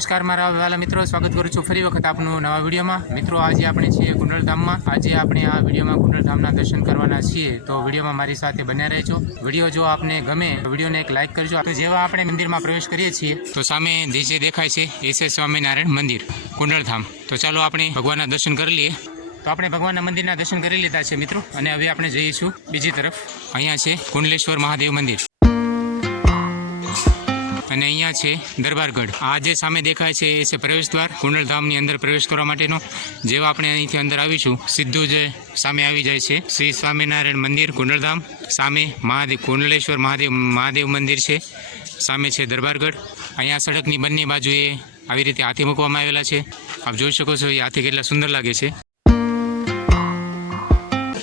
નમસ્કાર મારા વાલા મિત્રો, સ્વાગત કરું છું ફરી વખત આપનું નવા વિડીયોમાં. મિત્રો, આજે આપણે છીએ કુંડળધામમાં. આજે આપણે આ વિડીયોમાં કુંડળધામના દર્શન કરવાના છીએ. તો વિડીયોમાં મારી સાથે બન્યા રહેજો. વીડિયો જો આપને ગમે વિડીયોને એક લાઇક કરજો. તો જેવા આપણે મંદિરમાં પ્રવેશ કરીએ છીએ, તો સામે જે દેખાય છે, એ છે સ્વામિનારાયણ મંદિર, કુંડળધામ. તો ચાલો આપણે ભગવાનના દર્શન કરી લઈએ. તો આપણે ભગવાનના મંદિરના દર્શન કરી લીધા છે મિત્રો. અને હવે આપણે જઈશું બીજી તરફ. અહીંયા છે કુંડલેશ્વર મહાદેવ મંદિર. અને અહીંયા છે દરબારગઢ. આ જે સામે દેખાય છે એ છે પ્રવેશદ્વાર. કુંડલધામની અંદર પ્રવેશ કરવા માટેનો જેવા આપણે અહીંથી અંદર આવીશું, સીધું જ સામે આવી જાય છે. શ્રી સ્વામિનારાયણ મંદિર કુંડલધામ સામે મહાદેવ, કુંડલેશ્વર મહાદેવ મહાદેવ મંદિર છે. સામે છે દરબારગઢ. અહીંયા સડકની બંને બાજુએ આવી રીતે હાથી મૂકવામાં આવેલા છે. આપ જોઈ શકો છો એ હાથી કેટલા સુંદર લાગે છે.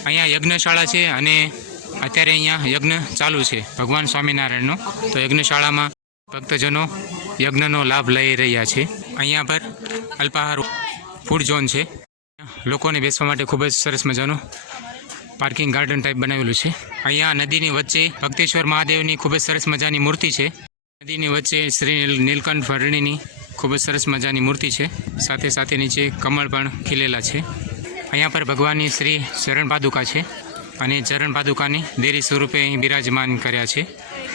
અહીંયા યજ્ઞશાળા છે અને અત્યારે અહીંયા યજ્ઞ ચાલુ છે ભગવાન સ્વામિનારાયણનો. તો યજ્ઞશાળામાં ભક્તજનો યજ્ઞનો લાભ લઈ રહ્યા છે. અહીંયા પર અલ્પાહાર ફૂડ ઝોન છે. લોકોને બેસવા માટે ખૂબ જ સરસ મજાનું પાર્કિંગ ગાર્ડન ટાઈપ બનાવેલું છે. અહીંયા નદીની વચ્ચે ભક્તેશ્વર મહાદેવની ખૂબ જ સરસ મજાની મૂર્તિ છે. નદીની વચ્ચે શ્રી નીલકંઠ ભરણીની ખૂબ જ સરસ મજાની મૂર્તિ છે. સાથે સાથે નીચે કમળ પણ ખીલેલા છે. અહીંયા પર ભગવાનની શ્રી શરણ પાદુકા છે. અને ચરણ પાદુકાની દેરી સ્વરૂપે અહીં બિરાજમાન કર્યા છે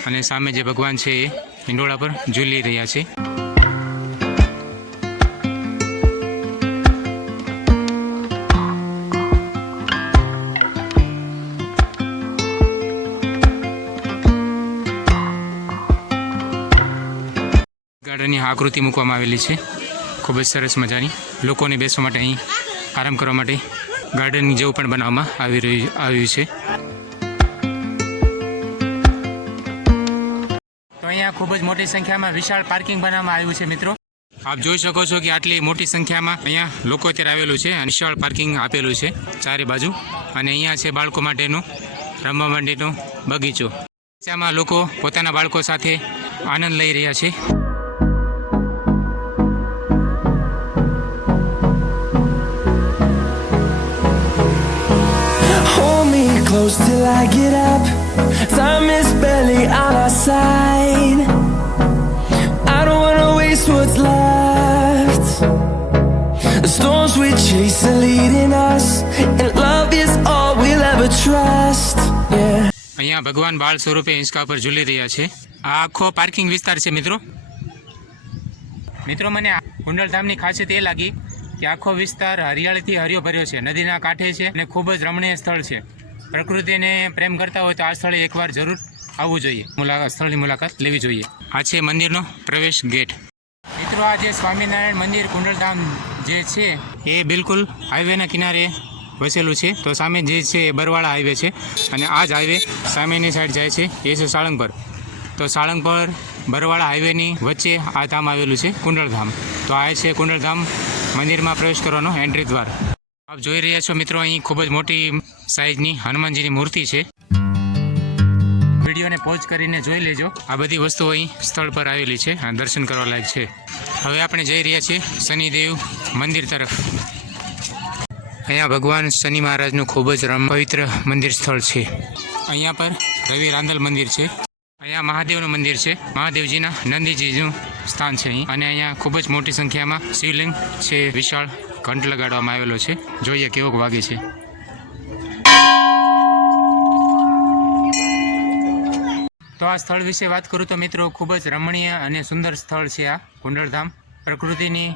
અને સામે જે ભગવાન છે એ હિંડોળા પર ઝૂલી રહ્યા છે. ગાર્ડનની આકૃતિ મૂકવામાં આવેલી છે. ખૂબ જ સરસ મજાની. લોકોને બેસવા માટે અહીં આરામ કરવા માટે ગાર્ડન જેવું પણ બનાવવામાં આવી રહ્યું આવ્યું છે. તો અહીંયા ખૂબ જ મોટી સંખ્યામાં વિશાળ પાર્કિંગ બનાવવામાં આવ્યું છે મિત્રો. આપ જોઈ શકો છો કે આટલી મોટી સંખ્યામાં અહીંયા લોકો અત્યારે આવેલું છે અને વિશાળ પાર્કિંગ આપેલું છે ચારે બાજુ. અને અહીંયા છે બાળકો માટેનું રમવા માટેનો બગીચો. બગીચામાં લોકો પોતાના બાળકો સાથે આનંદ લઈ રહ્યા છે. Close till I get up. Time is barely on our side. I don't wanna waste what's left. The storms we chase are leading us, and love is all we'll ever trust. Yeah. અહીંયા ભગવાન બાળ સ્વરૂપે હિંચકા પર ઝૂલી રહ્યા છે આ આખો parking વિસ્તાર છે મિત્રો મિત્રો મને કુંડલધામની ખાસિયત એ લાગી કે આખો વિસ્તાર હરિયાળીથી હરિયો ભર્યો છે નદીના કાંઠે છે અને ખૂબ જ રમણીય સ્થળ છે પ્રકૃતિને પ્રેમ કરતા હોય તો આ સ્થળે એકવાર જરૂર આવવું જોઈએ. મુલાકાત, સ્થળની મુલાકાત લેવી જોઈએ. આ છે મંદિરનો પ્રવેશ ગેટ. મિત્રો, આ જે સ્વામિનારાયણ મંદિર કુંડલધામ જે છે, એ બિલકુલ હાઈવેના કિનારે વસેલું છે. તો સામે જે છે, એ બરવાળા હાઈવે છે અને આ જ હાઈવે સામેની સાઈડ જાય છે. એ છે સાળંગપર. તો સાળંગપર બરવાળા હાઈવેની વચ્ચે આ ધામ આવેલું છે, કુંડળધામ. તો આ છે કુંડળધામ મંદિરમાં પ્રવેશ કરવાનો એન્ટ્રી દ્વાર. આપ જોઈ રહ્યા છો મિત્રો, અહીં ખૂબ જ મોટી સાઈઝની હનુમાનજીની મૂર્તિ છે. વિડીયોને પોઝ કરીને જોઈ લેજો. આ બધી વસ્તુઓ અહીં સ્થળ પર આવેલી છે. આ દર્શન કરવા લાયક છે. હવે આપણે જઈ રહ્યા છીએ શનિદેવ મંદિર તરફ. અહીંયા ભગવાન શનિ મહારાજનું ખૂબ જ રમ, પવિત્ર મંદિર સ્થળ છે. અહીંયા પર રવિ રાંદલ મંદિર છે. અહીંયા મહાદેવનું મંદિર છે. મહાદેવજીના નંદીજીનું સ્થાન છે અહીં. અને અહીંયા ખૂબ જ મોટી સંખ્યામાં શિવલિંગ છે, વિશાળ ઘંટ લગાડવામાં આવેલો છે. જોઈએ કેવોક વાગે છે. તો આ સ્થળ વિશે વાત કરું તો મિત્રો ખૂબ જ રમણીય અને સુંદર સ્થળ છે આ કુંડળધામ. પ્રકૃતિની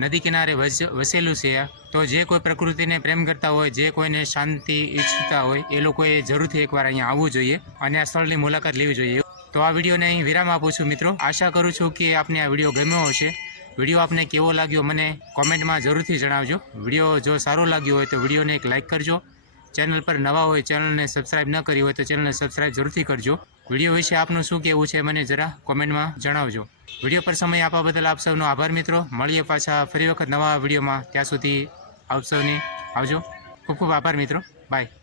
નદી કિનારે વસ- વસેલું છે તો જે કોઈ પ્રકૃતિને પ્રેમ કરતા હોય, જે કોઈને શાંતિ ઈચ્છતા હોય, એ લોકોએ જરૂરથી એકવાર અહીંયા આવવું જોઈએ અને આ સ્થળની મુલાકાત લેવી જોઈએ. તો આ વિડીયોને અહીં વિરામ આપું છું મિત્રો. આશા કરું છું કે આપને આ વીડિયો ગમ્યો હશે. વીડિયો આપને કેવો લાગ્યો મને કોમેન્ટમાં જરૂરથી જણાવજો. વીડિયો જો સારો લાગ્યો હોય તો વિડીયોને એક લાઇક કરજો. ચેનલ પર નવા હોય, ચેનલને સબસ્ક્રાઇબ ન કરી હોય તો ચેનલને સબસ્ક્રાઇબ જરૂરથી કરજો. વીડિયો વિશે આપનું શું કહેવું છે મને જરા કોમેન્ટમાં જણાવજો. વીડિયો પર સમય આપવા બદલ આપ સૌનો આભાર મિત્રો. મળીએ પાછા ફરી વખત નવા વિડીયોમાં. ત્યાં સુધી આપ સૌને આવજો. ખૂબ ખૂબ આભાર મિત્રો. બાય